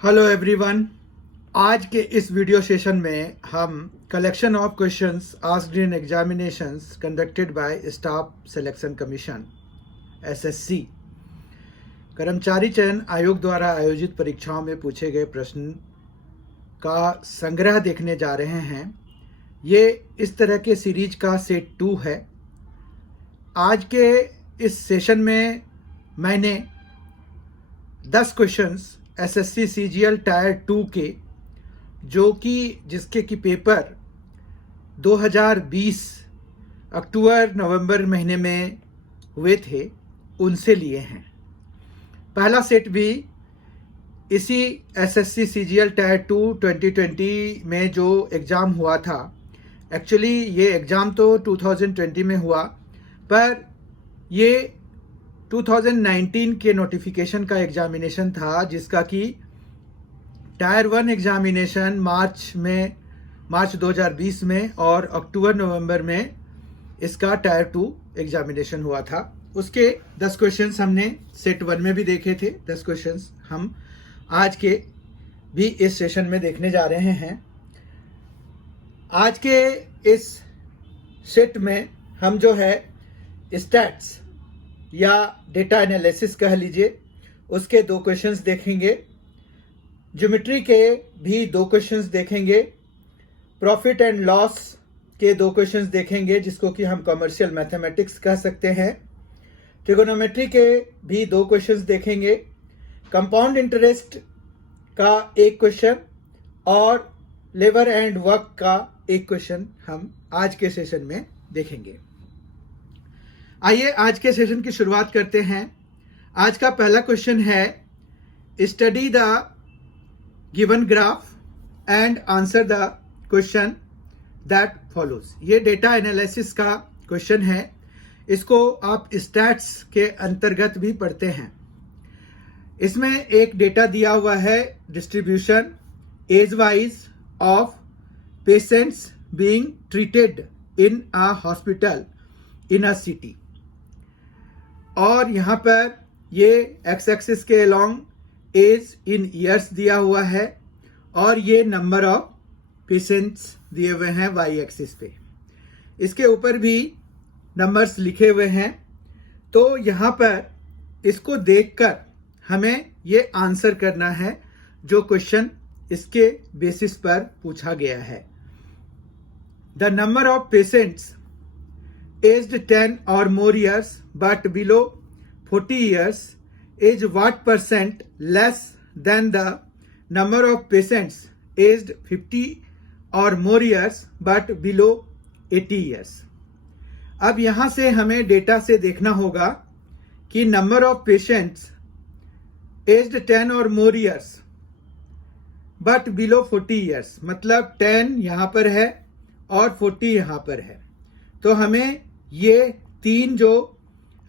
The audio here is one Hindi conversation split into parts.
Hello everyone. आज के इस वीडियो सेशन में हम collection of questions asked in examinations conducted by staff selection commission SSC कर्मचारी चयन आयोग द्वारा आयोजित परीक्षाओं में पूछे गए प्रश्न का संग्रह देखने जा रहे हैं। ये इस तरह के सीरीज का सेट 2 है। आज के इस सेशन में मैंने 10 क्वेश्चंस एसएससी सीजीएल टायर 2 के जिसके की पेपर 2020 अक्टूबर नवंबर महीने में हुए थे उनसे लिए हैं। पहला सेट भी इसी एसएससी सीजीएल टायर 2 2020 में जो एग्ज़ाम हुआ था, एक्चुअली ये एग्ज़ाम तो 2020 में हुआ, पर ये 2019 के नोटिफिकेशन का एग्जामिनेशन था, जिसका कि टायर 1 एग्जामिनेशन मार्च 2020 में और अक्टूबर नवंबर में इसका टायर 2 एग्जामिनेशन हुआ था। उसके 10 क्वेश्चंस हमने सेट 1 में भी देखे थे। 10 क्वेश्चंस हम आज के भी इस सेशन में देखने जा रहे हैं। आज के इस सेट में हम जो है स्टैट्स या डेटा एनालिसिस कह लीजिए, उसके 2 क्वेश्चंस देखेंगे। ज्योमेट्री के भी 2 क्वेश्चंस देखेंगे। प्रॉफिट एंड लॉस के 2 क्वेश्चंस देखेंगे, जिसको कि हम कमर्शियल मैथमेटिक्स कह सकते हैं। ट्रिगोनोमेट्री के भी 2 क्वेश्चंस देखेंगे। कंपाउंड इंटरेस्ट का 1 क्वेश्चन और लेबर एंड वर्क का 1 क्वेश्चन हम आज के सेशन में देखेंगे। आइए आज के सेशन की शुरुआत करते हैं। आज का पहला क्वेश्चन है, study the given graph and answer the question that follows. ये डेटा एनालिसिस का क्वेश्चन है। इसको आप स्टैट्स के अंतर्गत भी पढ़ते हैं। इसमें एक डेटा दिया हुआ है, distribution age wise of patients being treated in a hospital in a city, और यहाँ पर ये एक्स एक्सिस के अलोंग एज इन ईयर्स दिया हुआ है और ये नंबर ऑफ पेशेंट्स दिए हुए हैं वाई एक्सिस पे। इसके ऊपर भी नंबर्स लिखे हुए हैं। तो यहाँ पर इसको देखकर हमें ये आंसर करना है जो क्वेश्चन इसके बेसिस पर पूछा गया है। The number of patients aged 10 or more years but below 40 years is what percent less than the number of patients aged 50 or more years but below 80 years। अब यहाँ से हमें डेटा से देखना होगा कि number of patients aged 10 or more years but below 40 years, मतलब 10 यहाँ पर है और 40 यहाँ पर है। तो हमें ये 3 जो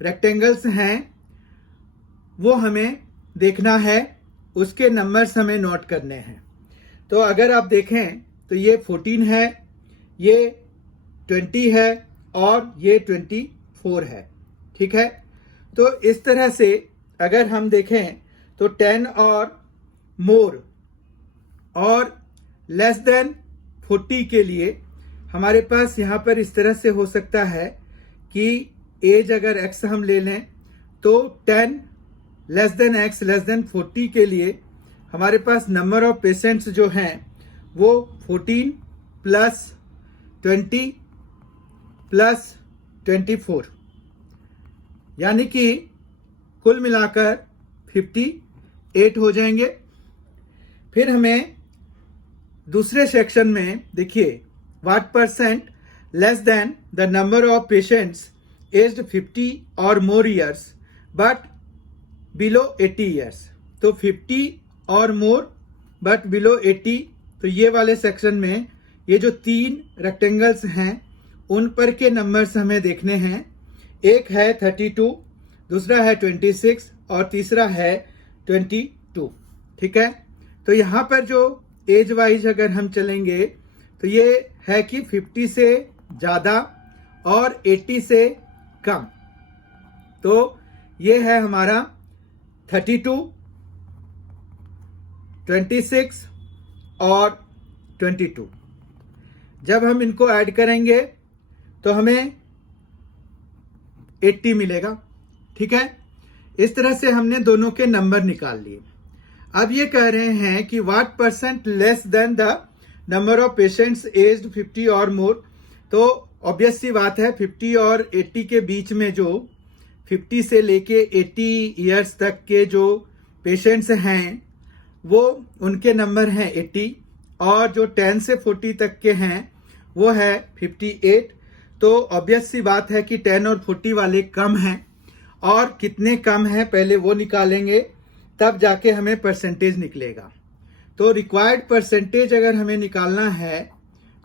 रेक्टेंगल्स हैं वो हमें देखना है, उसके नंबर्स हमें नोट करने हैं। तो अगर आप देखें तो ये 14 है, ये 20 है और ये 24 है। ठीक है, तो इस तरह से अगर हम देखें तो 10 और मोर और लेस देन 40 के लिए हमारे पास यहाँ पर इस तरह से हो सकता है कि एज अगर x हम ले लें तो 10 less than x less than 40 के लिए हमारे पास नंबर ऑफ पेशेंट्स जो हैं वो 14 प्लस 20 प्लस 24, यानी कि कुल मिलाकर 58 हो जाएंगे। फिर हमें दूसरे सेक्शन में देखिए, what percent less than the number of patients aged 50 or more years but below 80 years। तो 50 और more but below 80, तो ये वाले सेक्शन में ये जो 3 रेक्टेंगल्स हैं उन पर के नंबर्स हमें देखने हैं। एक है 32, दूसरा है 26 और तीसरा है 22। ठीक है, तो यहाँ पर जो एज वाइज अगर हम चलेंगे तो ये है कि 50 से ज़्यादा और 80 से कम। तो ये है हमारा 32, 26 और 22। जब हम इनको ऐड करेंगे तो हमें 80 मिलेगा। ठीक है, इस तरह से हमने दोनों के नंबर निकाल लिए। अब ये कह रहे हैं कि what % less than the number of patients aged 50 और मोर। तो ऑब्वियस सी बात है, 50 और 80 के बीच में जो 50 से लेके 80 ईयर्स तक के जो पेशेंट्स हैं वो उनके नंबर हैं 80, और जो 10 से 40 तक के हैं वो है 58। तो ऑब्वियस सी बात है कि 10 और 40 वाले कम हैं, और कितने कम हैं पहले वो निकालेंगे, तब जाके हमें परसेंटेज निकलेगा। तो रिक्वायर्ड परसेंटेज अगर हमें निकालना है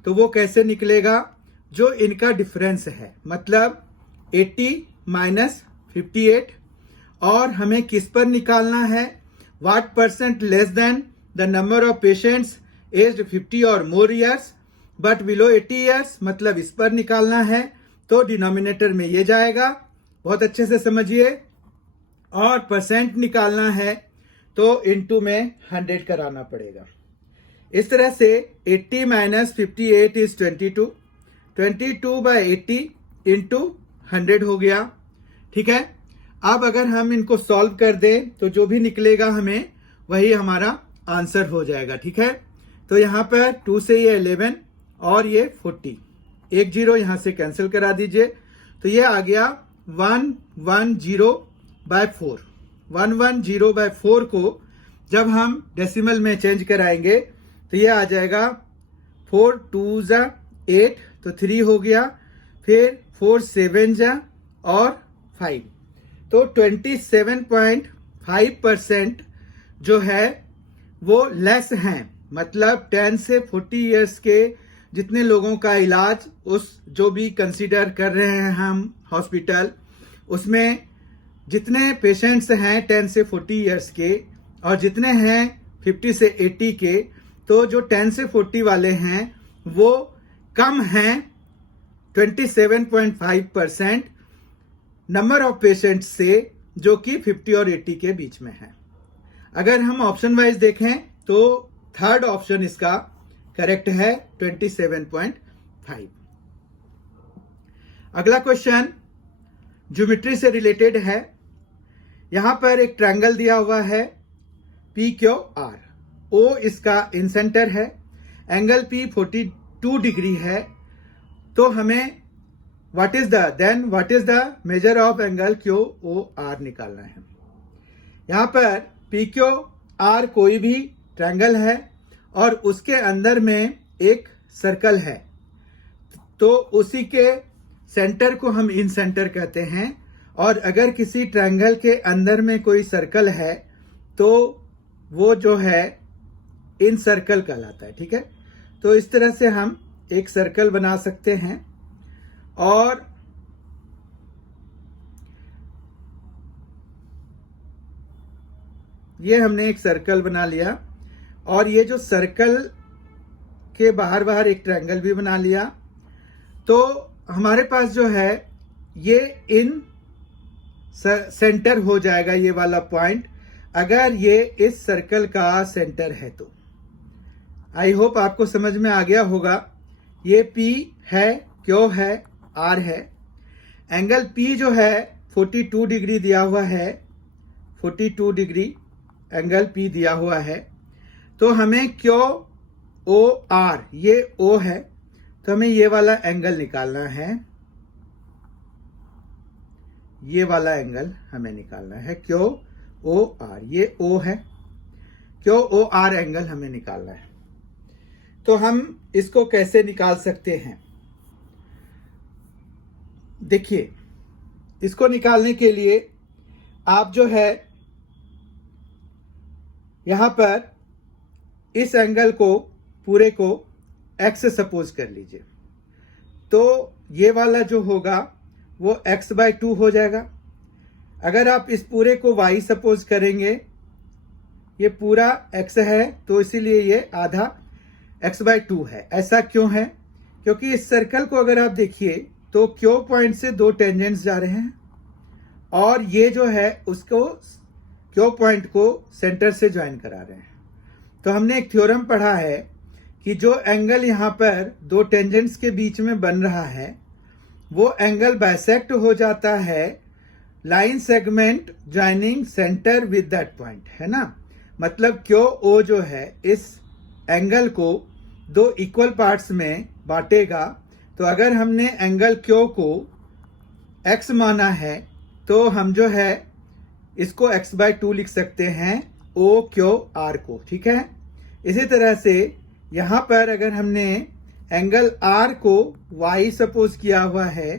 तो वो कैसे निकलेगा, जो इनका डिफरेंस है, मतलब 80 माइनस 58। और हमें किस पर निकालना है, what % less than the number of patients aged 50 और more years but below 80 years, मतलब इस पर निकालना है। तो डिनोमिनेटर में ये जाएगा, बहुत अच्छे से समझिए। और परसेंट निकालना है तो इनटू में 100 कराना पड़ेगा। इस तरह से 80 माइनस 58 इज 22, 22/80 इंटू 100 हो गया। ठीक है, अब अगर हम इनको सॉल्व कर दें तो जो भी निकलेगा हमें वही हमारा आंसर हो जाएगा। ठीक है, तो यहाँ पर 2 से ये 11 और ये 40, एक 0 यहाँ से कैंसिल करा दीजिए, तो ये आ गया 110/4। 110/4 को जब हम डेसिमल में चेंज कराएंगे तो ये आ जाएगा 4 2 जा 8, तो 3 हो गया, फिर 4 7 जा और 5, तो 27.5% जो है वो लेस हैं। मतलब 10 से 40 इयर्स के जितने लोगों का इलाज उस जो भी कंसीडर कर रहे हैं हम हॉस्पिटल, उसमें जितने पेशेंट्स हैं 10 से 40 इयर्स के और जितने हैं 50 से 80 के, तो जो 10 से 40 वाले हैं वो कम हैं 27.5% नंबर ऑफ पेशेंट्स से, जो कि 50 और 80 के बीच में है। अगर हम ऑप्शन वाइज देखें तो थर्ड ऑप्शन इसका करेक्ट है, 27.5। अगला क्वेश्चन ज्योमेट्री से रिलेटेड है। यहां पर एक ट्रायंगल दिया हुआ है PQR, O इसका इन सेंटर है, एंगल P 42 डिग्री है। तो हमें what is the measure of angle QOR निकालना है। यहां पर PQR कोई भी ट्रायंगल है और उसके अंदर में एक सर्कल है, तो उसी के सेंटर को हम इन सेंटर कहते हैं। और अगर किसी ट्रायंगल के अंदर में कोई सर्कल है तो वो जो है इन सर्कल कहलाता है। ठीक है, तो इस तरह से हम एक सर्कल बना सकते हैं, और ये हमने एक सर्कल बना लिया, और ये जो सर्कल के बाहर बाहर एक ट्रायंगल भी बना लिया। तो हमारे पास जो है ये इन सेंटर हो जाएगा, ये वाला पॉइंट, अगर ये इस सर्कल का सेंटर है तो। आई होप आपको समझ में आ गया होगा। ये P है, Q है, R है। एंगल P जो है 42 डिग्री दिया हुआ है, 42 डिग्री एंगल P दिया हुआ है। तो हमें QOR, ये O है, तो हमें ये वाला एंगल निकालना है, ये वाला एंगल हमें निकालना है QOR, ये O है, QOR एंगल हमें निकालना है। तो हम इसको कैसे निकाल सकते हैं, देखिए, इसको निकालने के लिए आप जो है यहां पर इस एंगल को पूरे को x सपोज कर लीजिए, तो ये वाला जो होगा वो x/2 हो जाएगा। अगर आप इस पूरे को y सपोज करेंगे, ये पूरा x है तो इसीलिए ये आधा x/2 है। ऐसा क्यों है, क्योंकि इस सर्कल को अगर आप देखिए तो Q पॉइंट से दो टेंजेंट्स जा रहे हैं, और ये जो है उसको Q पॉइंट को सेंटर से ज्वाइन करा रहे हैं। तो हमने एक थ्योरम पढ़ा है कि जो एंगल यहाँ पर दो टेंजेंट्स के बीच में बन रहा है वो एंगल बाइसेक्ट हो जाता है line segment joining centre with that point, है ना। मतलब क्यू ओ जो है इस एंगल को दो इक्वल पार्ट्स में बांटेगा। तो अगर हमने एंगल क्यू को x माना है तो हम जो है इसको x/2 लिख सकते हैं ओ क्यू आर को, ठीक है। इसी तरह से यहाँ पर अगर हमने एंगल R को y सपोज किया हुआ है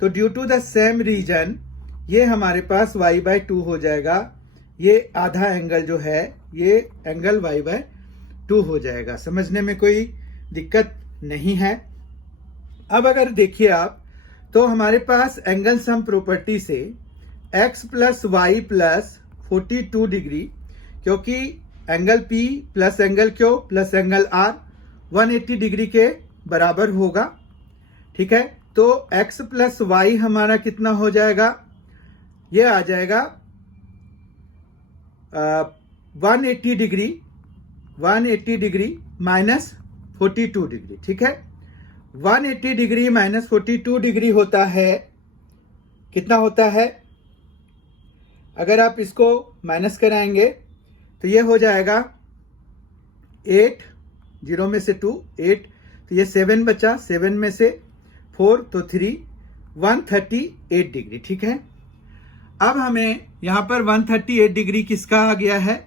तो due to the same reason ये हमारे पास y/2 हो जाएगा। ये आधा एंगल जो है ये एंगल y/2 हो जाएगा। समझने में कोई दिक्कत नहीं है। अब अगर देखिए आप तो हमारे पास एंगल सम प्रॉपर्टी से x plus y plus 42 degree, क्योंकि angle P plus angle Q plus angle R 180 degree के बराबर होगा, ठीक है। तो x प्लस वाई हमारा कितना हो जाएगा, ये आ जाएगा 180 डिग्री माइनस 42 डिग्री, ठीक है। 180 डिग्री माइनस 42 डिग्री होता है, कितना होता है, अगर आप इसको माइनस कराएंगे तो ये हो जाएगा 8, 0 में से 2 8, तो ये 7 बचा, 7 में से 4 तो 3, 138 डिग्री, ठीक है। अब हमें यहाँ पर 138 डिग्री किसका आ गया है,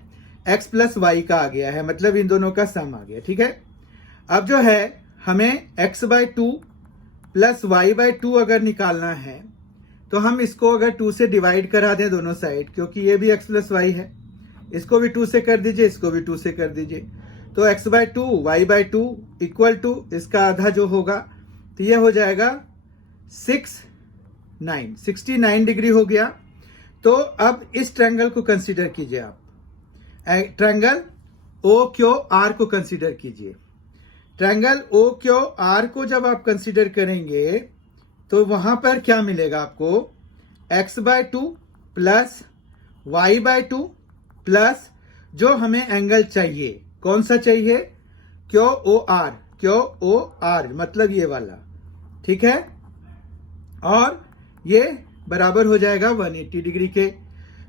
x प्लस वाई का आ गया है, मतलब इन दोनों का सम आ गया, ठीक है। अब जो है हमें x/2 प्लस y/2 अगर निकालना है तो हम इसको अगर 2 से डिवाइड करा दें दोनों साइड, क्योंकि ये भी x प्लस वाई है, इसको भी 2 से कर दीजिए, इसको भी 2 से कर दीजिए। तो x/2 y/2 इक्वल टू इसका आधा जो होगा तो ये हो जाएगा 69 डिग्री हो गया। तो अब इस ट्रायंगल को कंसीडर कीजिए आप, ट्रायंगल OQR को कंसीडर कीजिए। ट्रायंगल OQR को जब आप कंसीडर करेंगे तो वहां पर क्या मिलेगा आपको, x/2 प्लस y/2 प्लस जो हमें एंगल चाहिए, कौन सा चाहिए, QOR मतलब ये वाला, ठीक है। और ये बराबर हो जाएगा 180 डिग्री के।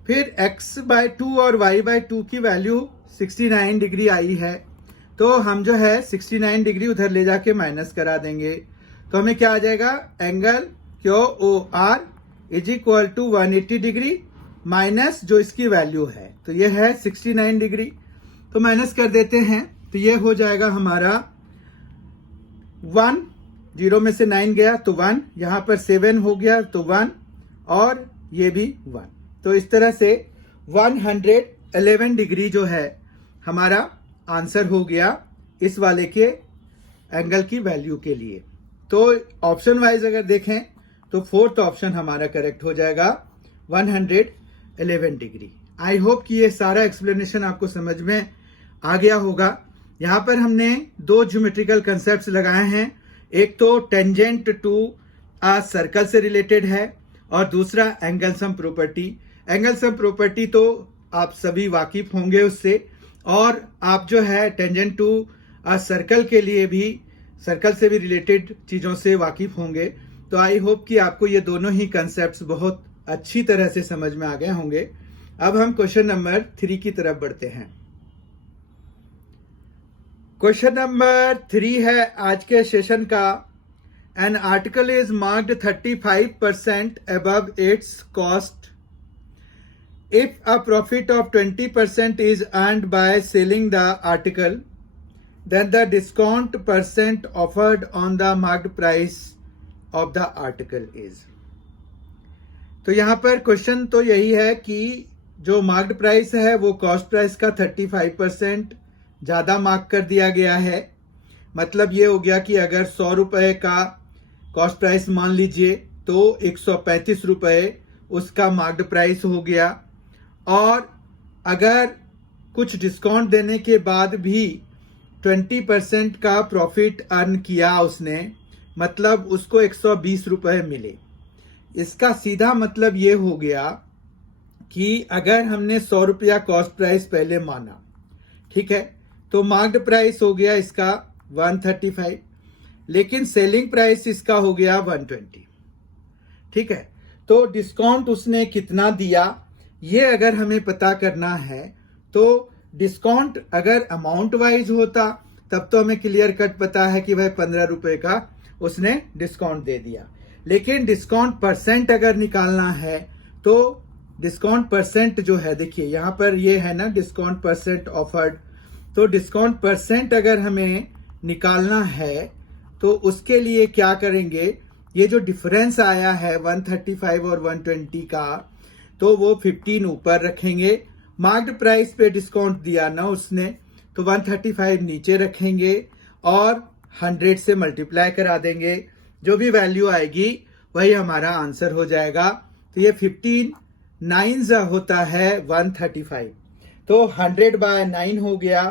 फिर x/2 और y/2 की वैल्यू 69 डिग्री आई है, तो हम जो है 69 डिग्री उधर ले जाके माइनस करा देंगे। तो हमें क्या आ जाएगा, angle QOR is equal to 180 degree minus जो इसकी वैल्यू है, तो ये है 69 डिग्री। तो माइनस कर देते हैं तो ये हो जाएगा हमारा 1, 0 में से 9 गया तो 1, यहाँ पर 7 हो गया तो 1 और ये भी 1। तो इस तरह से 111 डिग्री जो है हमारा आंसर हो गया इस वाले के एंगल की वैल्यू के लिए। तो ऑप्शन वाइज अगर देखें तो 4th ऑप्शन हमारा करेक्ट हो जाएगा 111 डिग्री। आई होप कि ये सारा एक्सप्लेनेशन आपको समझ में आ गया होगा। यहाँ पर हमने 2 ज्योमेट्रिकल कंसेप्ट्स लगाए हैं, एक तो टेंजेंट टू अ सर्कल से रिलेटेड है और दूसरा angle sum property. Angle sum property तो आप सभी वाकिफ होंगे उससे, और आप जो है टेंजेंट टू अ सर्कल के लिए भी, सर्कल से भी रिलेटेड चीज़ों से वाकिफ होंगे। तो आई होप कि आपको ये दोनों ही कंसेप्ट्स बहुत अच्छी तरह से समझ में आ गए होंगे। अब हम क्वेश्चन नंबर 3 की तरफ बढ़ते हैं। क्वेश्चन नंबर 3 है आज के सेशन का, an article is marked 35% above it's cost if a profit of 20% is earned by selling the article, then the discount percent offered on the marked price of the article is। तो यहाँ पर क्वेश्चन तो यही है कि जो मार्क्ड प्राइस है वो कॉस्ट प्राइस का 35% ज़्यादा मार्क कर दिया गया है। मतलब ये हो गया कि अगर 100 रुपये का कॉस्ट प्राइस मान लीजिए तो 135 रुपये उसका मार्क्ड प्राइस हो गया, और अगर कुछ डिस्काउंट देने के बाद भी 20% का प्रॉफिट अर्न किया उसने, मतलब उसको 120 रुपये मिले। इसका सीधा मतलब ये हो गया कि अगर हमने 100 रुपया कॉस्ट प्राइस पहले माना, ठीक है, तो मार्क्ड प्राइस हो गया इसका 135, लेकिन सेलिंग प्राइस इसका हो गया 120। ठीक है, तो डिस्काउंट उसने कितना दिया ये अगर हमें पता करना है तो डिस्काउंट अगर अमाउंट वाइज होता तब तो हमें क्लियर कट पता है कि भाई 15 रुपए का उसने डिस्काउंट दे दिया, लेकिन डिस्काउंट परसेंट अगर निकालना है तो डिस्काउंट परसेंट जो है, देखिए यहां पर ये है ना डिस्काउंट परसेंट ऑफर्ड, तो डिस्काउंट परसेंट अगर हमें निकालना है तो उसके लिए क्या करेंगे, ये जो डिफरेंस आया है 135 और 120 का, तो वो 15 ऊपर रखेंगे। मार्क्ड प्राइस पे डिस्काउंट दिया ना उसने, तो 135 नीचे रखेंगे और 100 से मल्टीप्लाई करा देंगे, जो भी वैल्यू आएगी वही हमारा आंसर हो जाएगा। तो ये 15 9 होता है 135, तो 100/9 हो गया।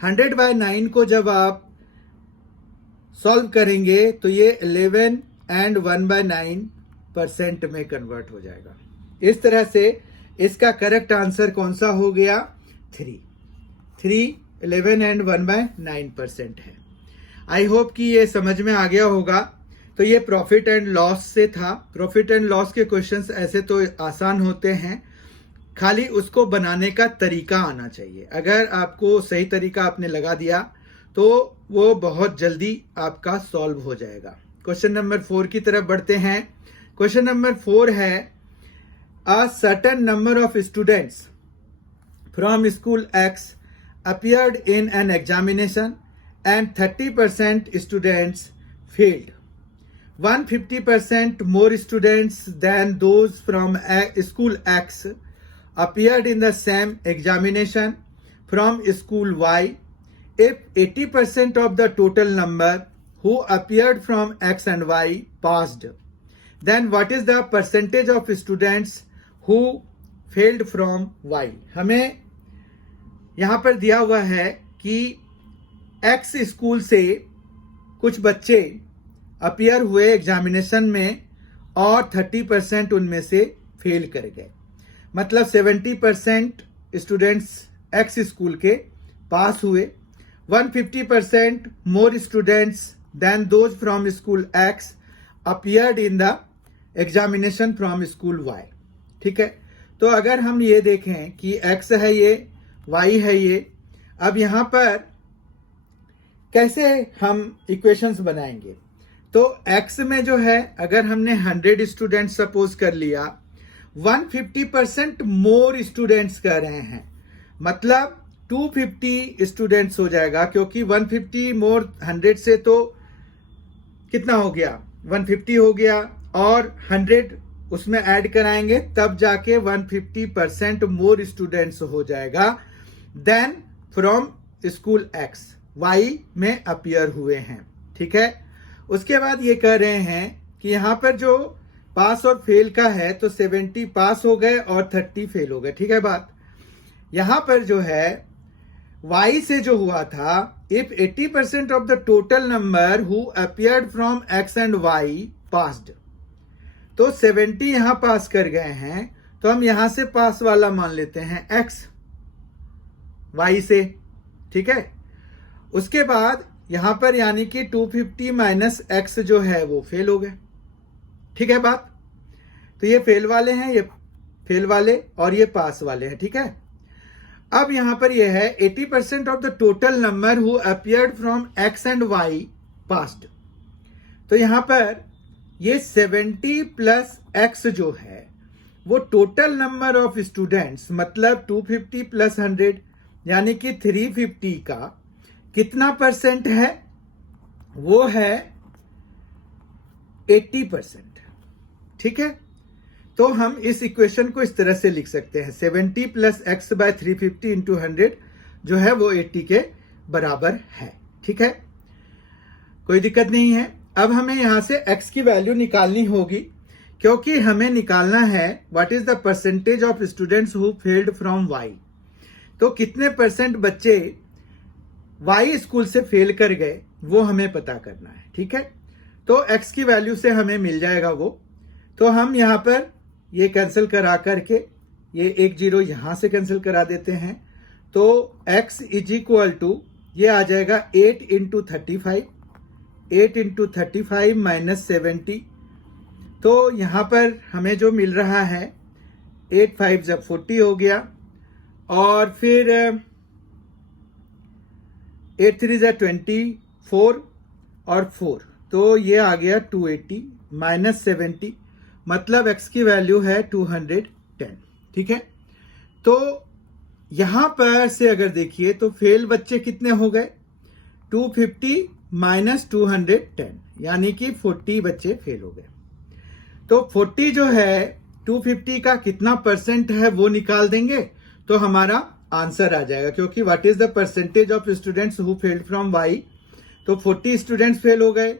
100/9 को जब आप सॉल्व करेंगे तो ये 11 एंड 1/9% में कन्वर्ट हो जाएगा। इस तरह से इसका करेक्ट आंसर कौन सा हो गया, 3, 11 एंड 1/9% है। आई होप कि ये समझ में आ गया होगा। तो ये प्रॉफिट एंड लॉस से था। प्रॉफिट एंड लॉस के क्वेश्चंस ऐसे तो आसान होते हैं, खाली उसको बनाने का तरीका आना चाहिए। अगर आपको सही तरीका आपने लगा दिया तो वो बहुत जल्दी आपका सॉल्व हो जाएगा। क्वेश्चन नंबर 4 की तरफ बढ़ते हैं। क्वेश्चन नंबर 4 है, a certain number of students from school x appeared in an examination and 30% students failed. 150% more students than those from school X appeared in the same examination from school Y. If 80% of the total number who appeared from X and Y passed, then what is the percentage of students who failed from Y? हमें यहां पर दिया हुआ है कि एक्स स्कूल से कुछ बच्चे अपीयर हुए एग्जामिनेशन में और 30% उनमें से फेल कर गए, मतलब 70% स्टूडेंट्स एक्स स्कूल के पास हुए। 150% more students than those from school X appeared in the examination from school Y. ठीक है, तो अगर हम ये देखें कि एक्स है ये, y है ये, अब यहां पर कैसे हम इक्वेशंस बनाएंगे, तो x में जो है अगर हमने 100 स्टूडेंट सपोज कर लिया, 150% मोर स्टूडेंट्स कर रहे हैं, मतलब 250 स्टूडेंट्स हो जाएगा, क्योंकि 150 मोर 100 से तो कितना हो गया, 150 हो गया, और 100 उसमें ऐड कराएंगे तब जाके 150% मोर स्टूडेंट्स हो जाएगा than from school X, Y में अपीयर हुए हैं। ठीक है, उसके बाद ये कह रहे हैं कि यहां पर जो पास और फेल का है तो 70 पास हो गए और 30 फेल हो गए। ठीक है बात, यहां पर जो है वाई से जो हुआ था, if 80% of the total number who appeared from X and Y passed, तो 70 यहां पास कर गए हैं, तो हम यहां से पास वाला मान लेते हैं एक्स वाई से। ठीक है, उसके बाद यहां पर यानी कि 250 माइनस एक्स जो है वो फेल हो गए। ठीक है बात, तो ये फेल वाले हैं, ये फेल वाले और ये पास वाले हैं। ठीक है, अब यहां पर ये है 80% of the total number who appeared from X and Y passed, तो यहां पर ये 70 प्लस एक्स जो है वो टोटल नंबर ऑफ स्टूडेंट्स, मतलब 250 प्लस 100 यानी कि 350 का कितना परसेंट है, वो है 80%। ठीक है, तो हम इस इक्वेशन को इस तरह से लिख सकते हैं, 70 प्लस एक्स बाय 350 इंटू 100 जो है वो 80 के बराबर है। ठीक है, कोई दिक्कत नहीं है। अब हमें यहां से x की वैल्यू निकालनी होगी, क्योंकि हमें निकालना है what is the percentage of students who failed from y, तो कितने परसेंट बच्चे y स्कूल से फेल कर गए वो हमें पता करना है। ठीक है, तो x की वैल्यू से हमें मिल जाएगा वो, तो हम यहां पर ये कैंसिल करा करके ये 1 0 यहां से कैंसिल करा देते हैं, तो x इज इक्वल टू ये आ जाएगा 8 इंटू 35, 8 इंटू 35 माइनस 70। तो यहाँ पर हमें जो मिल रहा है 8 5 जब 40 हो गया, और फिर 8 3 जा 24 और 4, तो ये आ गया 280 माइनस 70, मतलब x की वैल्यू है 210। ठीक है, तो यहां पर से अगर देखिए तो फेल बच्चे कितने हो गए, 250 माइनस 210, यानी कि 40 बच्चे फेल हो गए। तो 40 जो है 250 का कितना परसेंट है वो निकाल देंगे तो हमारा आंसर आ जाएगा, क्योंकि what is the percentage of students who failed from y, तो 40 स्टूडेंट्स फेल हो गए।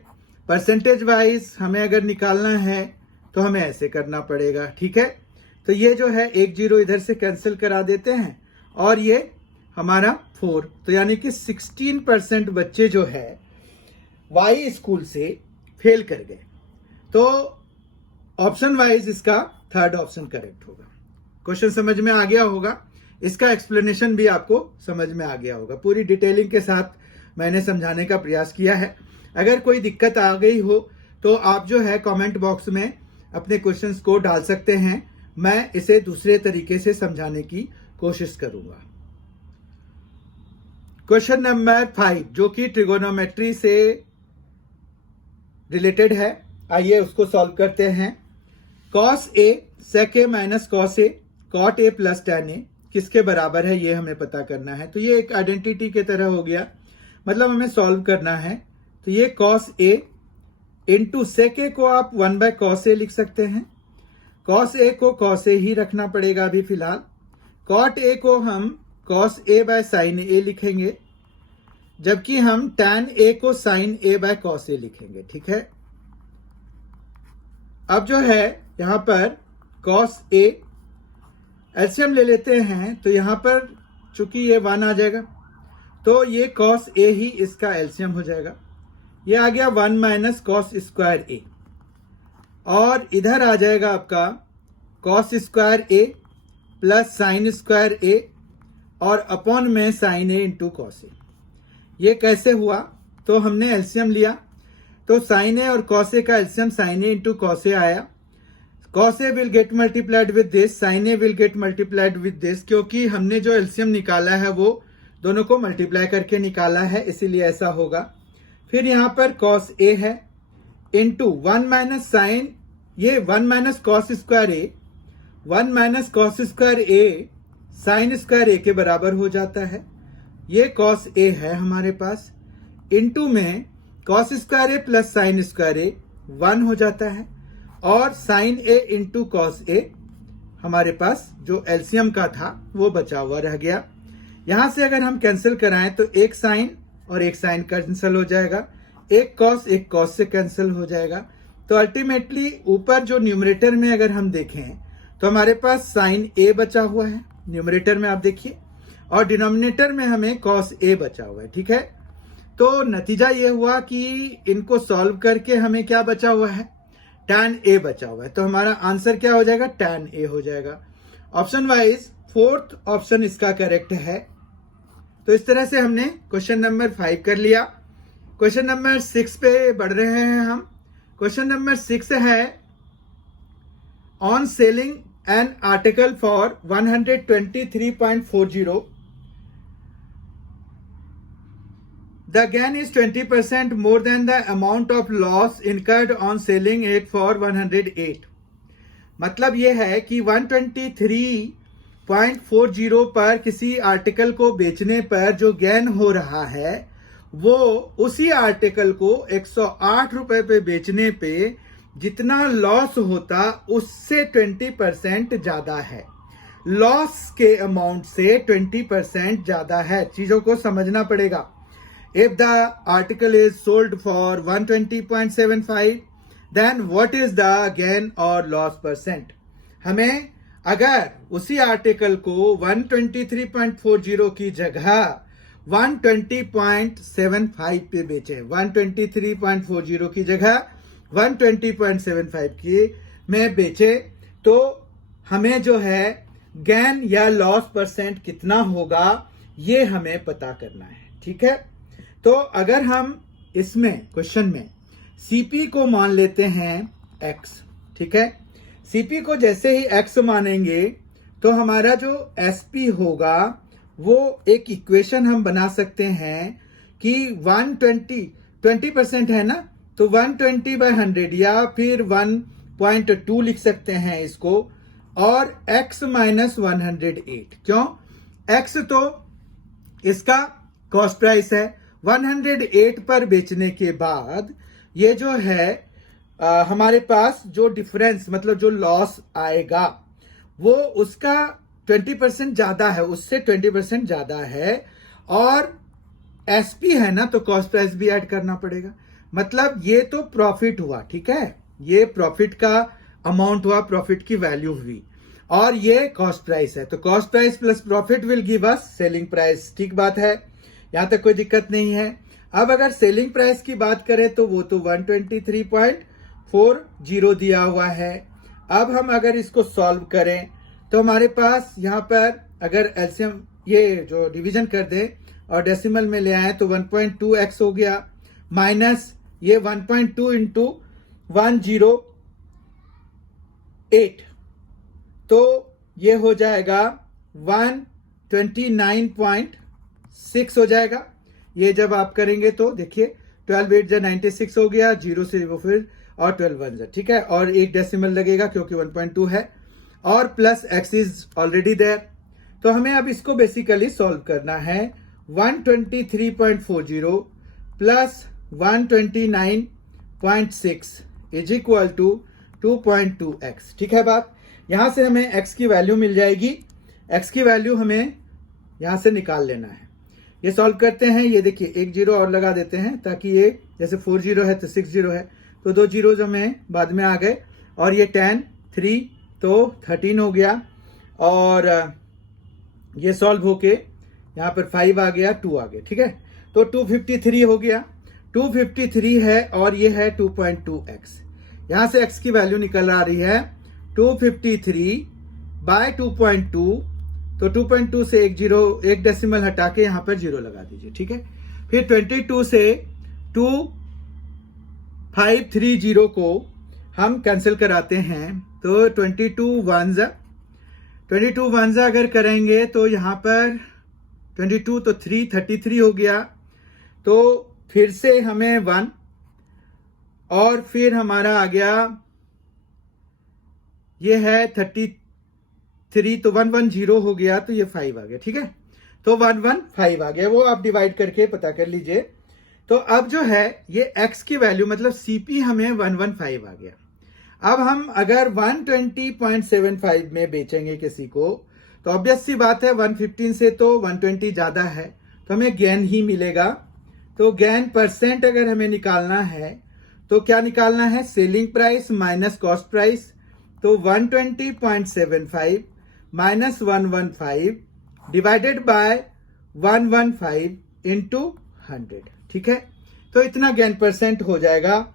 परसेंटेज वाइज हमें अगर निकालना है तो हमें ऐसे करना पड़ेगा। ठीक है, तो ये जो है 1 0 इधर से कैंसिल करा देते हैं, और ये हमारा 4, तो यानी कि 16% बच्चे जो है वाई स्कूल से फेल कर गए। तो ऑप्शन वाइज इसका थर्ड ऑप्शन करेक्ट होगा। क्वेश्चन समझ में आ गया होगा, इसका एक्सप्लेनेशन भी आपको समझ में आ गया होगा। पूरी डिटेलिंग के साथ मैंने समझाने का प्रयास किया है। अगर कोई दिक्कत आ गई हो तो आप जो है कमेंट बॉक्स में अपने क्वेश्चंस को डाल सकते हैं, मैं इसे दूसरे तरीके से समझाने की कोशिश करूंगा। क्वेश्चन नंबर 5 जो कि ट्रिगोनोमेट्री से रिलेटेड है, आइए उसको सॉल्व करते हैं। cos a sec a minus cos a cot a plus tan a किसके बराबर है ये हमें पता करना है। तो ये एक आइडेंटिटी के तरह हो गया, मतलब हमें सॉल्व करना है। तो ये cos a into sec a को आप 1 बाय cos a लिख सकते हैं। cos a को cos a ही रखना पड़ेगा अभी फिलहाल। cot a को हम cos a by sin a लिखेंगे, जबकि हम tan a को sin a by cos a लिखेंगे। ठीक है, अब जो है यहां पर cos a एलसीएम ले लेते हैं, तो यहां पर चूंकि ये 1 आ जाएगा तो ये cos a ही इसका एलसीएम हो जाएगा। ये आ गया 1 माइनस cos स्क्वायर a, और इधर आ जाएगा आपका cos square a plus sine square a और अपॉन में sine a into cos a। ये कैसे हुआ, तो हमने एलसीएम लिया, तो साइन a और cos a का LCM sine a into cos a आया। cos a will get multiplied with this, sine a will get multiplied with this, क्योंकि हमने जो एलसीएम निकाला है वो दोनों को मल्टीप्लाई करके निकाला है, इसीलिए ऐसा होगा। फिर यहां पर cos a है इंटू 1 माइनस साइन, ये 1 minus cos square a, 1 minus cos square a sign square a के बराबर हो जाता है। ये cos a है हमारे पास, इंटू में cos square a plus sine square a 1 हो जाता है, और sine a into cos a हमारे पास जो एलसीएम का था वो बचा हुआ रह गया। यहां से अगर हम कैंसिल कराएं तो एक साइन और एक साइन कैंसिल हो जाएगा, एक कॉस से कैंसिल हो जाएगा। तो अल्टीमेटली ऊपर जो न्यूमरेटर में अगर हम देखें तो हमारे पास साइन a बचा हुआ है न्यूमरेटर में, आप देखिए, और डिनोमिनेटर में हमें cos a बचा हुआ है। ठीक है, तो नतीजा ये हुआ कि इनको सॉल्व करके हमें क्या बचा हुआ है, tan a बचा हुआ है। तो हमारा आंसर क्या हो जाएगा, tan a हो जाएगा। ऑप्शन वाइज फोर्थ ऑप्शन इसका करेक्ट है। तो इस तरह से हमने क्वेश्चन नंबर 5 कर लिया। क्वेश्चन नंबर 6 पे बढ़ रहे हैं हम। क्वेश्चन नंबर 6 है on selling an article for 123.40, the gain is 20% more than the amount of loss incurred on selling it for 108। मतलब ये है कि 123.40 पर किसी आर्टिकल को बेचने पर जो गेन हो रहा है वो उसी आर्टिकल को 108 रुपए पे बेचने पे जितना लॉस होता उससे 20% ज्यादा है। लॉस के अमाउंट से 20% ज्यादा है, चीजों को समझना पड़ेगा। If the article is sold for 120.75, then what is the gain or loss percent? हमें अगर उसी आर्टिकल को 123.40 की जगह 120.75 पे बेचे, 123.40 की जगह 120.75 की में बेचे, तो हमें जो है गेन या लॉस परसेंट कितना होगा ये हमें पता करना है। ठीक है। तो अगर हम इसमें क्वेश्चन में सीपी को मान लेते हैं एक्स, ठीक है, सीपी को जैसे ही एक्स मानेंगे तो हमारा जो एसपी होगा वो एक इक्वेशन हम बना सकते हैं कि 20% है ना, तो 120/100 या फिर 1.2 लिख सकते हैं इसको, और x माइनस 108। क्यों? x तो इसका कॉस्ट प्राइस है, 108 पर बेचने के बाद ये जो है हमारे पास जो डिफरेंस मतलब जो लॉस आएगा वो उसका 20% ज्यादा है, उससे 20% ज्यादा है, और एसपी है ना तो कॉस्ट प्राइस भी ऐड करना पड़ेगा। मतलब ये तो प्रॉफिट हुआ, ठीक है, ये प्रॉफिट का अमाउंट हुआ, प्रॉफिट की वैल्यू हुई, और ये कॉस्ट प्राइस है, तो cost price plus profit will give us selling price. ठीक बात है, यहां तक कोई दिक्कत नहीं है। अब अगर सेलिंग प्राइस की बात करें तो वो तो 123.40 दिया हुआ है। अब हम अगर इसको सॉल्व करें तो हमारे पास यहाँ पर अगर एलसीएम ये जो डिवीजन कर दें और डेसिमल में ले आए तो 1.2x हो गया, माइनस ये 1.2 इंटू 108, तो ये हो जाएगा 129.6 हो जाएगा। ये जब आप करेंगे तो देखिए 12 8 96 हो गया, 0 से वो फिर और 12 1 ठीक है, और एक डेसिमल लगेगा क्योंकि 1.2 है, और plus x is already there. तो हमें अब इसको बेसिकली सॉल्व करना है। 123.40 plus 129.6 is equal to 2.2x। ठीक है बात, यहां से हमें x की वैल्यू मिल जाएगी। x की वैल्यू हमें यहां से निकाल लेना है। ये सॉल्व करते हैं, ये देखिए एक जीरो और लगा देते हैं ताकि ये जैसे 40 है तो 60 है, तो 2 जीरोज हमें बाद में आ गए, और ये 10 3 तो 13 हो गया, और ये सॉल्व होके यहाँ पर 5 आ गया, 2 आ गया। ठीक है, तो 253 हो गया, 253 है, और ये है 2.2x। यहां से x की वैल्यू निकल आ रही है 253/2.2, तो 2.2 से एक डेसिमल हटा के यहां पर 0 लगा दीजिए। ठीक है, फिर 22 से 2530 को हम कैंसिल कराते हैं, तो 22 1 अगर करेंगे तो यहां पर 22 तो 33 हो गया, तो फिर से हमें 1, और फिर हमारा आ गया ये है 33, तो 110 हो गया, तो ये 5 आ गया। ठीक है, तो 115 आ गया, वो आप डिवाइड करके पता कर लीजिए। तो अब जो है ये x की वैल्यू मतलब सीपी हमें 115 आ गया। अब हम अगर 120.75 में बेचेंगे किसी को, तो ऑब्वियस सी बात है 115 से तो 120 ज्यादा है, तो हमें गेन ही मिलेगा। तो गेन परसेंट अगर हमें निकालना है तो क्या निकालना है, selling price minus cost price, तो 120.75 माइनस 115 डिवाइडेड बाय 115 इंटू 100। ठीक है, तो इतना गेन परसेंट हो जाएगा।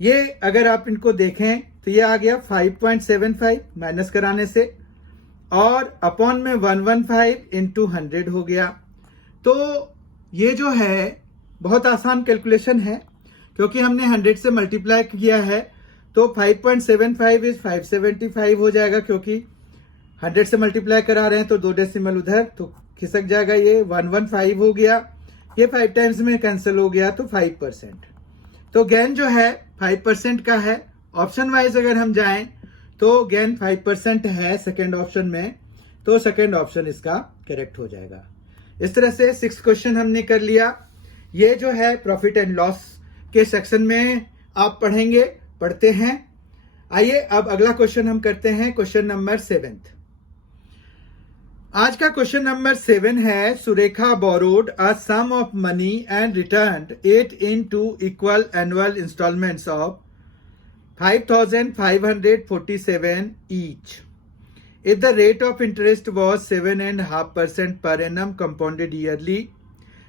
ये अगर आप इनको देखें तो ये आ गया 5.75 माइनस कराने से, और अपॉन में 115 इंटू 100 हो गया। तो ये जो है बहुत आसान कैलकुलेशन है, क्योंकि हमने 100 से मल्टीप्लाई किया है, तो 5.75 इज 575 हो जाएगा, क्योंकि 100 से मल्टीप्लाई करा रहे हैं तो 2 डेसिमल उधर तो खिसक जाएगा, ये 115 हो गया, ये 5 टाइम्स में कैंसिल हो गया, तो 5%। तो गेन जो है 5% का है। ऑप्शन वाइज अगर हम जाएं तो गेन 5% है सेकेंड ऑप्शन में, तो सेकेंड ऑप्शन इसका करेक्ट हो जाएगा। इस तरह से 6 क्वेश्चन हमने कर लिया। ये जो है प्रॉफिट एंड लॉस के सेक्शन में आप पढ़ते हैं। आइए अब अगला क्वेश्चन हम करते हैं, क्वेश्चन नंबर 7। आज का क्वेश्चन नंबर 7 है, Surekha borrowed a sum of money and returned it in 2 equal annual instalments of 5547 each. If the rate of interest was 7.5% per annum compounded yearly,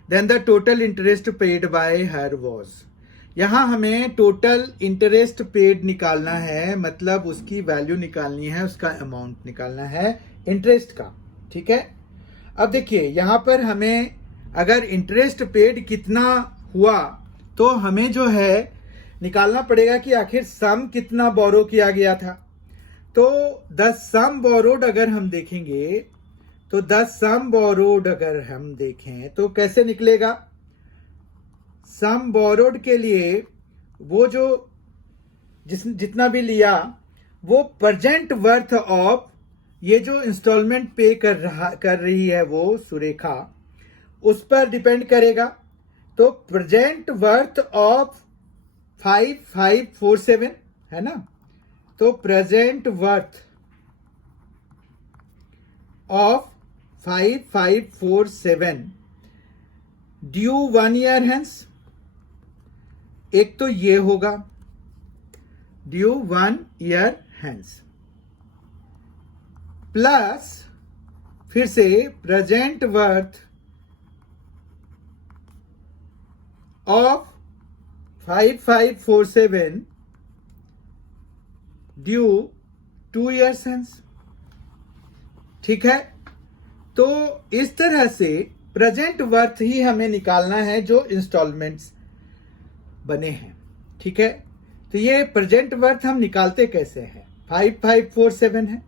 then the total interest paid by her was. यहां हमें टोटल इंटरेस्ट पेड निकालना है, मतलब उसकी वैल्यू निकालनी है, उसका अमाउंट निकालना है इंटरेस्ट का। ठीक है, अब देखिए यहां पर हमें अगर इंटरेस्ट पेड कितना हुआ तो हमें जो है निकालना पड़ेगा कि आखिर सम कितना बोरो किया गया था। तो द सम बोरोड अगर हम देखेंगे तो द सम बोरोड अगर हम देखें तो कैसे निकलेगा। सम बोरोड के लिए वो जो जितना भी लिया वो प्रेजेंट वर्थ ऑफ, ये जो इंस्टॉलमेंट पे कर रही है वो सुरेखा, उस पर डिपेंड करेगा। तो प्रेजेंट वर्थ ऑफ 5547 है ना, तो present worth of 5547 due 1 year hence, एक तो ये होगा ड्यू 1 ईयर हेंस, प्लस फिर से present worth of 5547 due 2 years hence. ठीक है, तो इस तरह से प्रेजेंट वर्थ ही हमें निकालना है जो इंस्टॉलमेंट्स बने हैं। ठीक है, तो ये प्रेजेंट वर्थ हम निकालते कैसे हैं। 5547 है,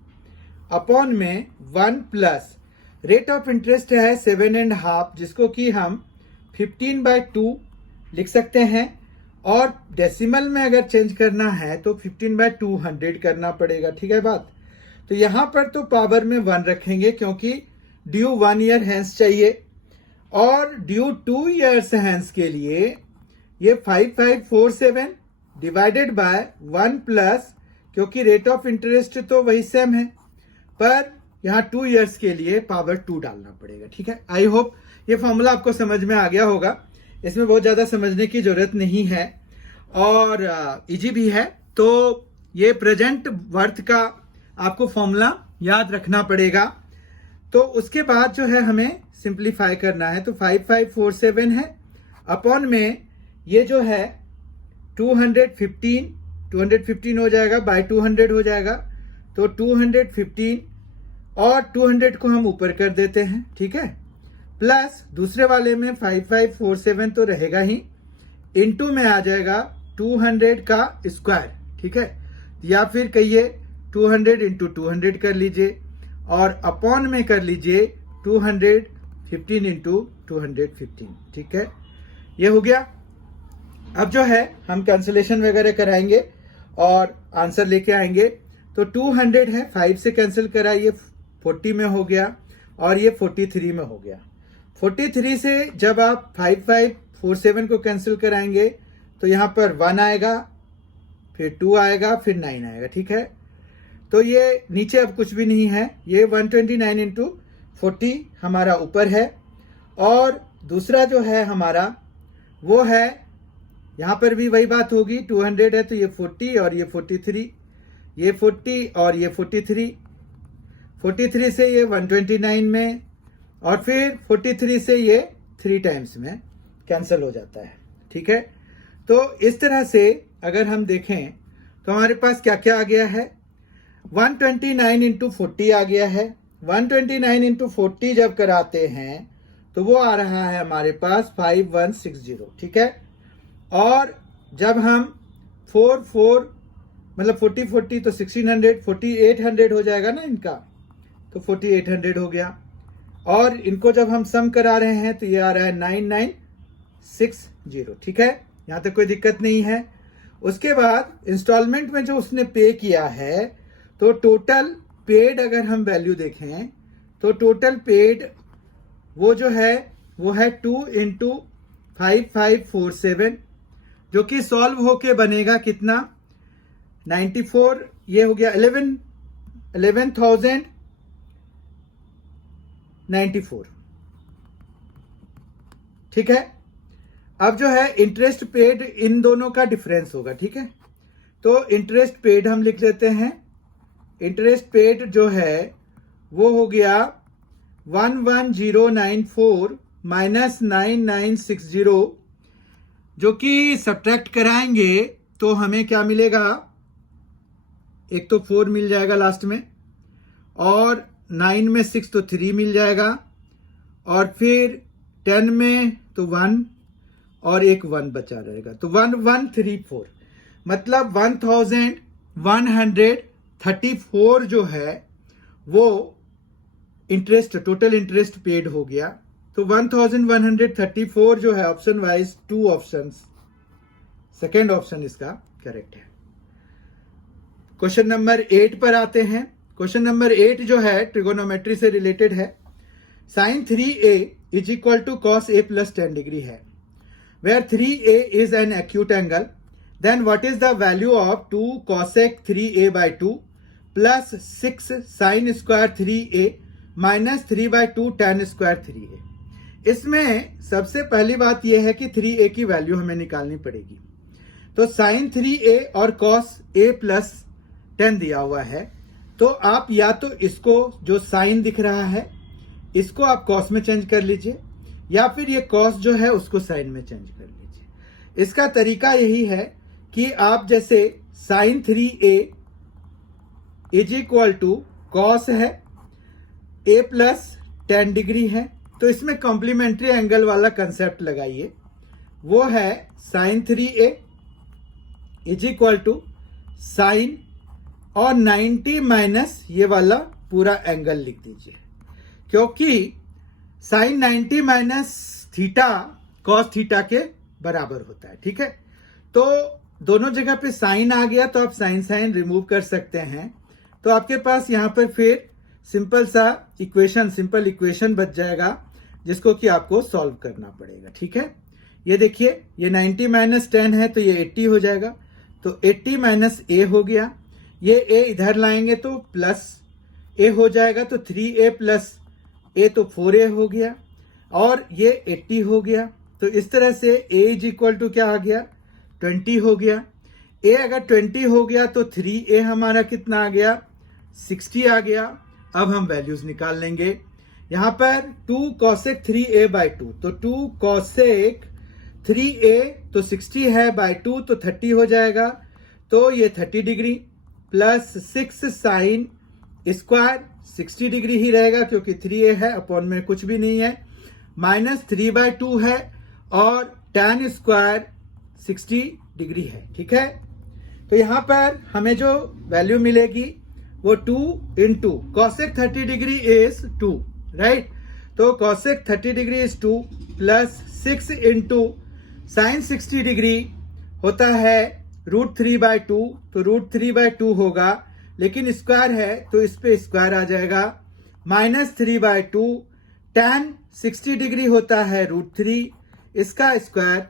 अपॉन में 1 प्लस रेट ऑफ इंटरेस्ट है 7.5, जिसको कि हम 15/2 लिख सकते हैं, और डेसिमल में अगर चेंज करना है तो 15/200 करना पड़ेगा। ठीक है बात। तो यहां पर तो पावर में 1 रखेंगे क्योंकि ड्यू 1 ईयर हैंस चाहिए, और ड्यू 2 ईयर्स हैंस के लिए ये 5547 डिवाइडेड बाय 1 प्लस, क्योंकि रेट ऑफ इंटरेस्ट तो वही सेम है पर यहाँ 2 ईयर्स के लिए पावर 2 डालना पड़ेगा। ठीक है, आई होप ये फॉर्मूला आपको समझ में आ गया होगा। इसमें बहुत ज्यादा समझने की जरूरत नहीं है और इजी भी है। तो ये प्रेजेंट वर्थ का आपको फॉर्मूला याद रखना पड़ेगा। तो उसके बाद जो है हमें सिंप्लीफाई करना है। तो 5547 है, अपॉन में ये जो है 215 हो जाएगा, बाय 200 हो जाएगा, तो 215 और 200 को हम ऊपर कर देते हैं। ठीक है, प्लस दूसरे वाले में 5547 तो रहेगा ही, इनटू में आ जाएगा 200 का स्क्वायर। ठीक है, या फिर कहिए 200 इंटू 200 कर लीजिए, और अपॉन में कर लीजिए 215 इंटू 215। ठीक है, ये हो गया। अब जो है हम कैंसिलेशन वगैरह कराएंगे और आंसर लेके आएंगे। तो 200 है, 5 से कैंसिल कराइए, 40 में हो गया, और ये 43 में हो गया। 43 से जब आप 5547 को कैंसिल कराएंगे तो यहां पर 1 आएगा, फिर 2 आएगा, फिर 9 आएगा। ठीक है, तो ये नीचे अब कुछ भी नहीं है, ये 129 इंटू 40 हमारा ऊपर है, और दूसरा जो है हमारा वो है, यहां पर भी वही बात होगी, 200 है तो ये 40 और ये 43, ये 40 और ये 43 से ये 129 में, और फिर 43 से ये 3 टाइम्स में कैंसिल हो जाता है। ठीक है, तो इस तरह से अगर हम देखें तो हमारे पास क्या क्या आ गया है, 129 इंटू 40 आ गया है। 129 इंटू 40 जब कराते हैं तो वो आ रहा है हमारे पास 5160। ठीक है, और जब हम 4 मतलब 40 तो 1600, 4800 हो जाएगा ना इनका, तो 4800 हो गया, और इनको जब हम सम करा रहे हैं तो ये आ रहा है 9960। ठीक है, यहां तक कोई दिक्कत नहीं है। उसके बाद इंस्टॉलमेंट में जो उसने पे किया है, तो टोटल पेड अगर हम वैल्यू देखें तो टोटल पेड वो जो है वो है 2 इंटू 5547, जो कि सॉल्व होके बनेगा कितना, 94, ये हो गया 11,094। ठीक है, अब जो है इंटरेस्ट पेड इन दोनों का डिफरेंस होगा। ठीक है, तो इंटरेस्ट पेड हम लिख लेते हैं। इंटरेस्ट पेड जो है वो हो गया 11094 माइनस 9960, जो कि सब्ट्रैक्ट कराएंगे तो हमें क्या मिलेगा, एक तो 4 मिल जाएगा लास्ट में, और 9 में 6 तो 3 मिल जाएगा, और फिर 10 में तो 1 और एक 1 बचा रहेगा, तो 1134 मतलब 1134 जो है वो इंटरेस्ट, टोटल इंटरेस्ट पेड हो गया। तो 1134 जो है option wise 2 options, second option इसका करेक्ट है। क्वेश्चन नंबर 8 पर आते हैं। क्वेश्चन नंबर 8 जो है ट्रिगोनोमेट्री से रिलेटेड है। Sine 3a is equal to cos a plus 10 degree है, where 3a is an acute angle, then what is the value of 2 cosec 3a by 2 plus 6 sine square 3a minus 3/2 tan square 3a। इसमें सबसे पहली बात यह है कि 3a की वैल्यू हमें निकालनी पड़ेगी। तो साइन 3a और कॉस a प्लस 10 दिया हुआ है, तो आप या तो इसको जो साइन दिख रहा है इसको आप कॉस में चेंज कर लीजिए, या फिर ये कॉस जो है उसको साइन में चेंज कर लीजिए। इसका तरीका यही है कि आप जैसे sine 3a is equal to cos है, a प्लस 10 डिग्री है, तो इसमें कॉम्प्लीमेंट्री एंगल वाला कंसेप्ट लगाइए। वो है sine 3a is equal to sine और 90 माइनस ये वाला पूरा एंगल लिख दीजिए, क्योंकि sine 90 minus theta cos theta के बराबर होता है। ठीक है, तो दोनों जगह पे साइन आ गया तो आप साइन साइन रिमूव कर सकते हैं। तो आपके पास यहां पर फिर सिंपल इक्वेशन बच जाएगा जिसको कि आपको सॉल्व करना पड़ेगा। ठीक है, ये देखिए ये 90 माइनस 10 है तो ये 80 हो जाएगा, तो 80 माइनस a हो गया, ये a इधर लाएंगे तो प्लस a हो जाएगा, तो 3a प्लस a तो 4a हो गया, और ये 80 हो गया। तो इस तरह से a इज इक्वल टू क्या आ गया, 20 हो गया। a अगर 20 हो गया तो 3a हमारा कितना आ गया, 60 आ गया। अब हम वैल्यूज निकाल लेंगे। यहां पर 2 cosec 3a by 2, तो 2 cosec 3a तो 60 है बाय 2 तो 30 हो जाएगा, तो ये 30 degree plus 6 sine square 60 degree ही रहेगा क्योंकि 3a है, अपॉन में कुछ भी नहीं है, माइनस 3/2 है और tan स्क्वायर 60 डिग्री है। ठीक है, तो यहां पर हमें जो वैल्यू मिलेगी वो 2 into cosec 30 degree is 2, right. तो cosec 30 degree is 2 plus 6 into sine 60 degree होता है √3/2, तो √3/2 होगा, लेकिन स्क्वायर है तो इस पे स्क्वायर आ जाएगा, माइनस 3/2 tan 60 डिग्री होता है √3, इसका स्क्वायर।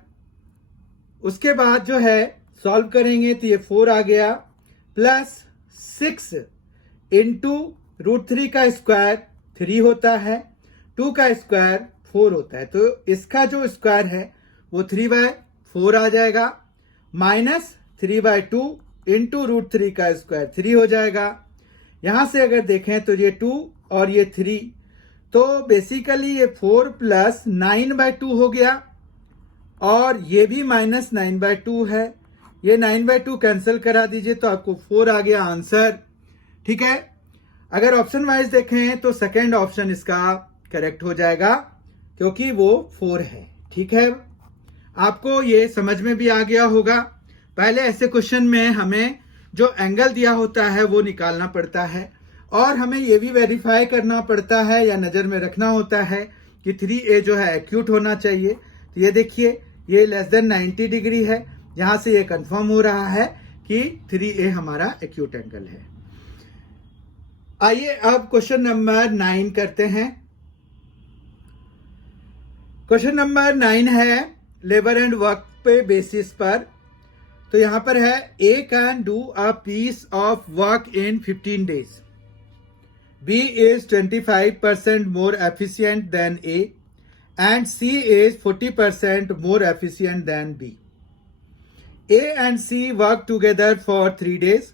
उसके बाद जो है सॉल्व करेंगे तो ये 4 आ गया, प्लस 6 इंटू √3 का स्क्वायर 3 होता है, 2 का स्क्वायर 4 होता है, तो इसका जो स्क्वायर है वो 3/4 आ जाएगा, माइनस 3/2 इंटू √3 का स्क्वायर 3 हो जाएगा। यहां से अगर देखें तो ये 2 और ये 3, तो बेसिकली ये 4 प्लस 9/2 हो गया, और ये भी माइनस 9/2 है, ये 9/2 कैंसिल करा दीजिए तो आपको 4 आ गया आंसर। ठीक है, अगर ऑप्शन वाइज देखें तो सेकंड ऑप्शन इसका करेक्ट हो जाएगा क्योंकि वो 4 है। ठीक है, आपको ये समझ में भी आ गया होगा। पहले ऐसे क्वेश्चन में हमें जो एंगल दिया होता है वो निकालना पड़ता है, और हमें ये भी वेरीफाई करना पड़ता है या नजर में रखना होता है कि 3a जो है एक्यूट होना चाहिए। तो ये देखिए ये लेस देन 90 डिग्री है, यहां से ये कंफर्म हो रहा है कि 3a हमारा एक्यूट एंगल है। आइए अब क्वेश्चन नंबर 9 करते हैं। क्वेश्चन नंबर 9 है लेबर एंड वर्क पे बेसिस पर। तो यहां पर है A can do a piece of work in 15 days, B is 25% more efficient than A and C is 40% more efficient than B. A and C work together for 3 days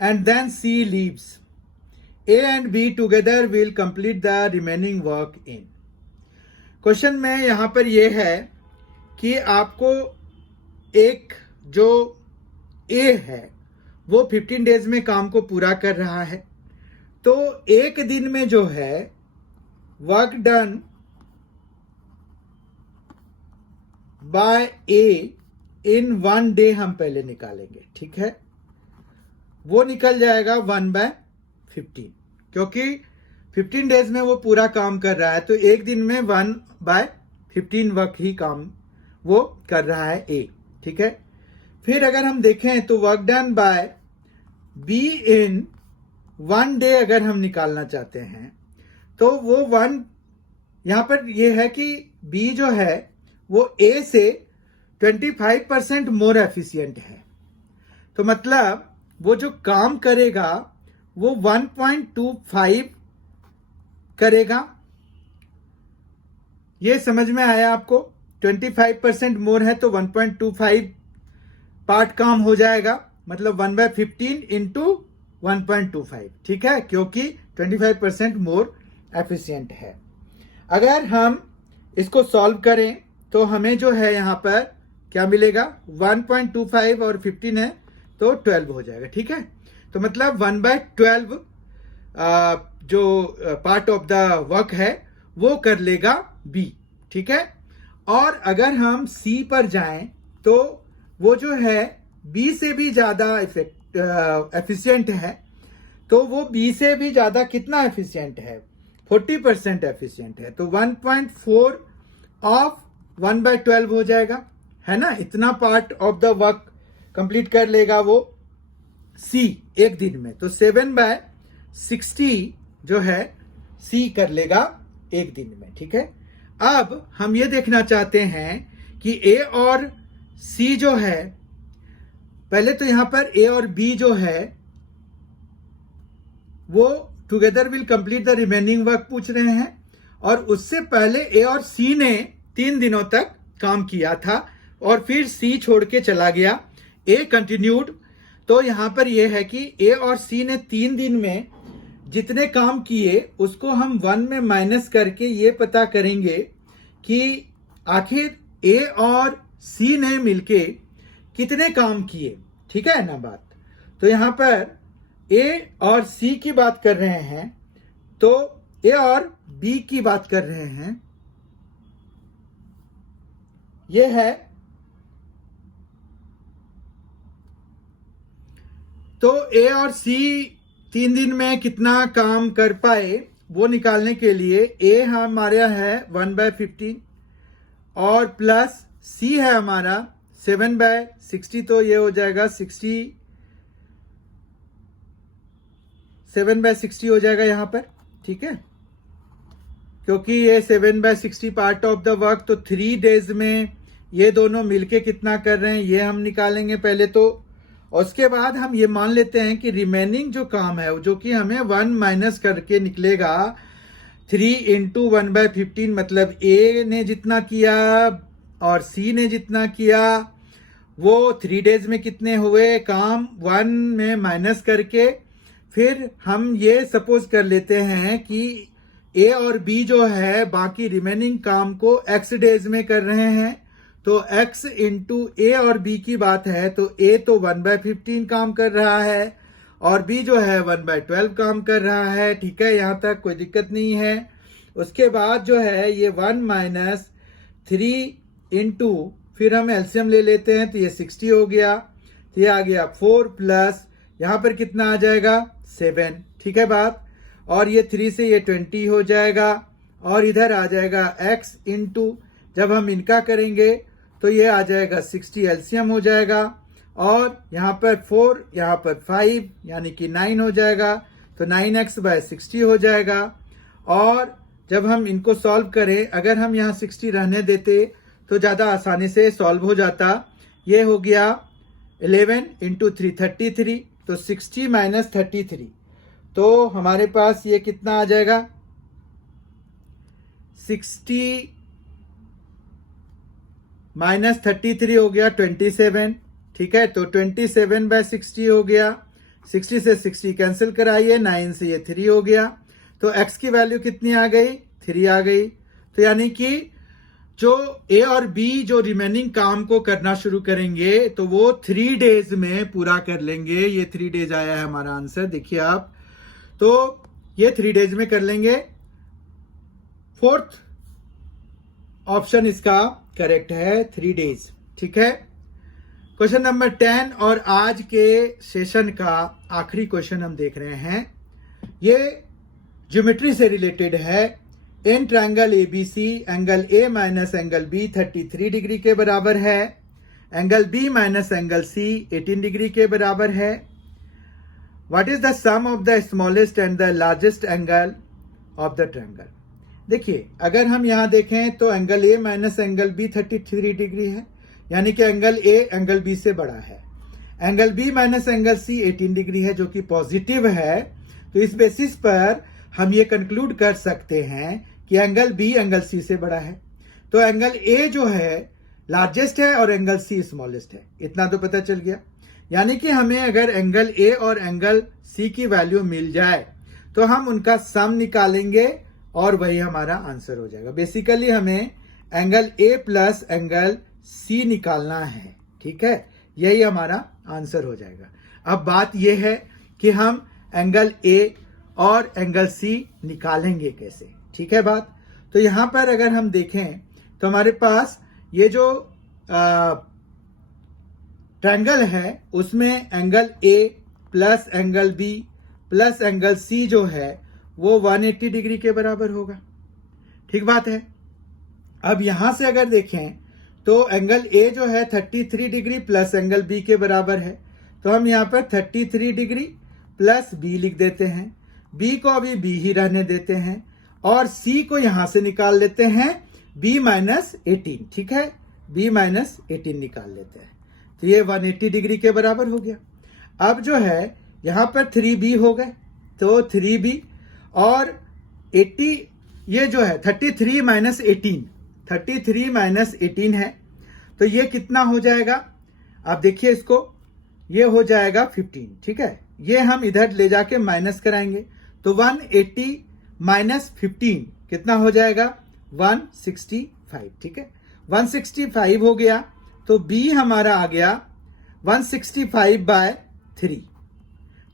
and then C leaves. A and B together will complete the remaining work in. Question में यहां पर यह है कि आपको एक जो A है वो 15 डेज में काम को पूरा कर रहा है, तो एक दिन में जो है work done by A in 1 day हम पहले निकालेंगे, ठीक है। वो निकल जाएगा 1/15, क्योंकि 15 डेज में वो पूरा काम कर रहा है, तो एक दिन में 1/15 वर्क ही काम वो कर रहा है ए, ठीक है। फिर अगर हम देखें तो work done by be in 1 day अगर हम निकालना चाहते हैं तो वो 1, यहां पर ये है कि बी जो है वो ए से 25% मोर एफिशिएंट है, तो मतलब वो जो काम करेगा वो 1.25 करेगा। ये समझ में आया आपको? 25% मोर है तो 1.25 पार्ट काम हो जाएगा, मतलब 1/15 इंटू 1.25, ठीक है, क्योंकि 25% मोर एफिशिएंट है। अगर हम इसको सॉल्व करें तो हमें जो है यहां पर क्या मिलेगा, 1.25 और 15 है तो 12 हो जाएगा, ठीक है। तो मतलब 1/12 जो पार्ट ऑफ द वर्क है वो कर लेगा बी, ठीक है। और अगर हम सी पर जाएं तो वो जो है बी से भी ज्यादा एफिशिएंट है, तो वो बी से भी ज्यादा कितना एफिशिएंट है, 40% एफिशिएंट है, तो 1.4 ऑफ 1/12 हो जाएगा, है ना। इतना part of the work complete कर लेगा वो सी एक दिन में, तो 7/60 जो है सी कर लेगा एक दिन में, ठीक है। अब हम ये देखना चाहते हैं कि ए और सी जो है, पहले तो यहां पर ए और बी जो है वो together will complete the remaining work पूछ रहे हैं, और उससे पहले ए और सी ने 3 दिनों तक काम किया था और फिर सी छोड़ के चला गया, ए कंटिन्यूड। तो यहां पर यह है कि ए और सी ने 3 दिन में जितने काम किए उसको हम 1 में माइनस करके ये पता करेंगे कि आखिर ए और सी ने मिलके कितने काम किए, ठीक है ना बात। तो यहां पर ए और सी की बात कर रहे हैं तो ए और बी की बात कर रहे हैं, यह है। तो ए और सी 3 दिन में कितना काम कर पाए वो निकालने के लिए ए हमारा है 1/15 और प्लस सी है हमारा 7/60, तो ये हो जाएगा 7/60 हो जाएगा यहां पर, ठीक है, क्योंकि ये 7/60 पार्ट ऑफ द वर्क, तो 3 डेज में ये दोनों मिलके कितना कर रहे हैं ये हम निकालेंगे पहले तो। और उसके बाद हम ये मान लेते हैं कि रिमेनिंग जो काम है जो कि हमें 1 माइनस करके निकलेगा 3 इंटू 1/15, मतलब ए ने जितना किया और सी ने जितना किया वो 3 डेज में कितने हुए काम, 1 में माइनस करके फिर हम ये सपोज कर लेते हैं कि ए और बी जो है बाकी रिमेनिंग काम को x डेज में कर रहे हैं, तो x इंटू ए और बी की बात है तो a तो 1/15 काम कर रहा है और b जो है 1/12 काम कर रहा है, ठीक है, यहां तक कोई दिक्कत नहीं है। उसके बाद जो है ये 1 माइनस 3 इंटू, फिर हम एलसीएम ले लेते हैं तो ये 60 हो गया, तो ये आ गया 4 प्लस यहां पर कितना आ जाएगा 7, ठीक है बात, और ये 3 से ये 20 हो जाएगा और इधर आ जाएगा x इंटू, जब हम इनका करेंगे तो ये आ जाएगा 60, एलसीएम हो जाएगा, और यहाँ पर 4 यहाँ पर 5 यानी कि 9 हो जाएगा, तो 9x/60 हो जाएगा। और जब हम इनको सॉल्व करें, अगर हम यहाँ 60 रहने देते तो ज़्यादा आसानी से सॉल्व हो जाता। ये हो गया 11 इंटू 3 33, तो 60 माइनस 33, तो हमारे पास ये कितना आ जाएगा 60 माइनस 33 हो गया 27, ठीक है, तो 27/60 हो गया, 60 से 60 कैंसिल कराइए, 9 से ये 3 हो गया, तो x की वैल्यू कितनी आ गई 3 आ गई। तो यानी कि जो ए और बी जो रिमेनिंग काम को करना शुरू करेंगे तो वो 3 डेज में पूरा कर लेंगे। ये 3 डेज आया है हमारा आंसर, देखिए आप, तो ये 3 डेज में कर लेंगे। फोर्थ ऑप्शन इसका करेक्ट है 3 days। ठीक है, क्वेश्चन नंबर 10 और आज के सेशन का आखिरी क्वेश्चन हम देख रहे हैं। ये ज्योमेट्री से रिलेटेड है। In triangle ABC angle A minus angle B 33 degree के बराबर है। Angle B minus angle C 18 degree के बराबर है। What is the sum of the smallest and the largest angle of the triangle. देखिए, अगर हम यहां देखें तो angle A minus angle B 33 degree है, यानी कि एंगल ए एंगल बी से बड़ा है। Angle B minus angle C 18 degree है, जो कि पॉजिटिव है। तो इस बेसिस पर हम ये कंक्लूड कर सकते हैं कि एंगल बी एंगल सी से बड़ा है। तो एंगल ए जो है लार्जेस्ट है और एंगल सी स्मॉलेस्ट है। इतना तो पता चल गया। यानी कि हमें अगर एंगल ए और एंगल सी की वैल्यू मिल जाए तो हम उनका सम निकालेंगे और वही हमारा आंसर हो जाएगा। बेसिकली हमें angle A plus angle C निकालना है। ठीक है, यही हमारा आंसर हो जाएगा। अब बात यह है कि हम एंगल ए और एंगल सी निकालेंगे कैसे। ठीक है बात। तो यहां पर अगर हम देखें तो हमारे पास ये जो ट्रायंगल है उसमें angle A plus angle B plus angle C जो है वो 180 डिग्री के बराबर होगा। ठीक बात है। अब यहां से अगर देखें तो एंगल ए जो है 33 डिग्री प्लस एंगल बी के बराबर है। तो हम यहां पर 33 डिग्री प्लस बी लिख देते हैं। बी को अभी बी ही रहने देते हैं और सी को यहां से निकाल लेते हैं बी माइनस 18। ठीक है, बी माइनस 18 निकाल लेते हैं। तो ये 180 डिग्री के बराबर हो गया। अब जो है यहां पर 3b हो गए, तो 3b और 80, ये जो है 33 माइनस 18, 33 माइनस 18 है। तो ये कितना हो जाएगा, आप देखिए इसको, ये हो जाएगा 15। ठीक है, ये हम इधर ले जाके माइनस कराएंगे तो 180 माइनस 15 कितना हो जाएगा 165। ठीक है, 165 हो गया। तो b हमारा आ गया 165/3।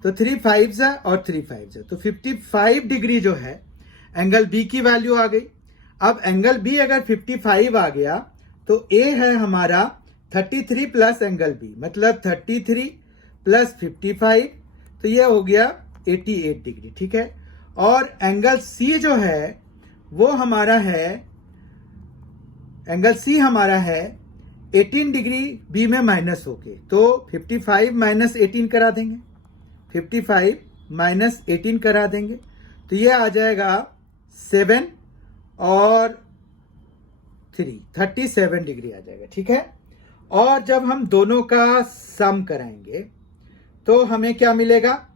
तो 3 5s और 3 5s, तो 55 डिग्री जो है एंगल बी की वैल्यू आ गई। अब एंगल बी अगर 55 आ गया तो ए है हमारा 33 प्लस एंगल बी, मतलब 33 प्लस 55, तो ये हो गया 88 डिग्री। ठीक है, और एंगल सी जो है वो हमारा है, एंगल सी हमारा है 18 डिग्री बी में माइनस होके, तो 55 माइनस 18 करा देंगे, 55 माइनस 18 करा देंगे तो ये आ जाएगा 7 और 3 37 डिग्री आ जाएगा। ठीक है, और जब हम दोनों का सम कराएंगे तो हमें क्या मिलेगा,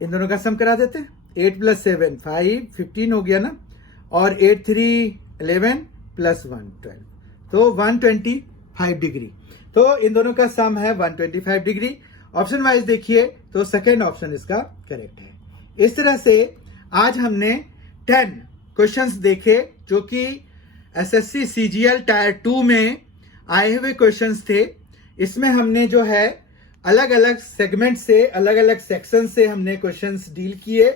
इन दोनों का सम करा देते हैं। 8 प्लस 7 5 15 हो गया ना, और 8 3 11 प्लस 1 12, तो 125 डिग्री। तो इन दोनों का सम है 125 डिग्री। ऑप्शन वाइज देखिए तो सेकेंड ऑप्शन इसका करेक्ट है। इस तरह से आज हमने 10 क्वेश्चंस देखे जो कि एसएससी सीजीएल टायर 2 में आए हुए क्वेश्चंस थे। इसमें हमने जो है अलग अलग सेगमेंट से, अलग अलग सेक्शन से हमने क्वेश्चंस डील किए,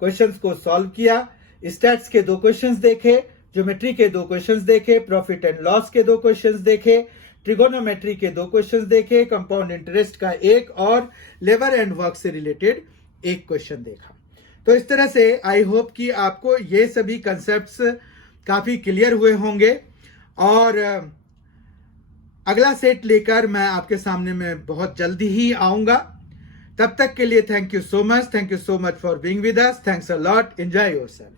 क्वेश्चंस को सॉल्व किया। स्टैट्स के 2 क्वेश्चंस देखे, ज्योमेट्री के 2 क्वेश्चंस देखे, प्रॉफिट एंड लॉस के 2 क्वेश्चंस देखे, ट्रिगोनोमेट्री के 2 क्वेश्चंस देखे, कंपाउंड इंटरेस्ट का 1 और लेबर एंड वर्क से रिलेटेड 1 क्वेश्चन देखा। तो इस तरह से आई होप कि आपको ये सभी कंसेप्ट्स काफी क्लियर हुए होंगे, और अगला सेट लेकर मैं आपके सामने में बहुत जल्दी ही आऊंगा। तब तक के लिए thank you so much for being with us. Thanks a lot. Enjoy yourself.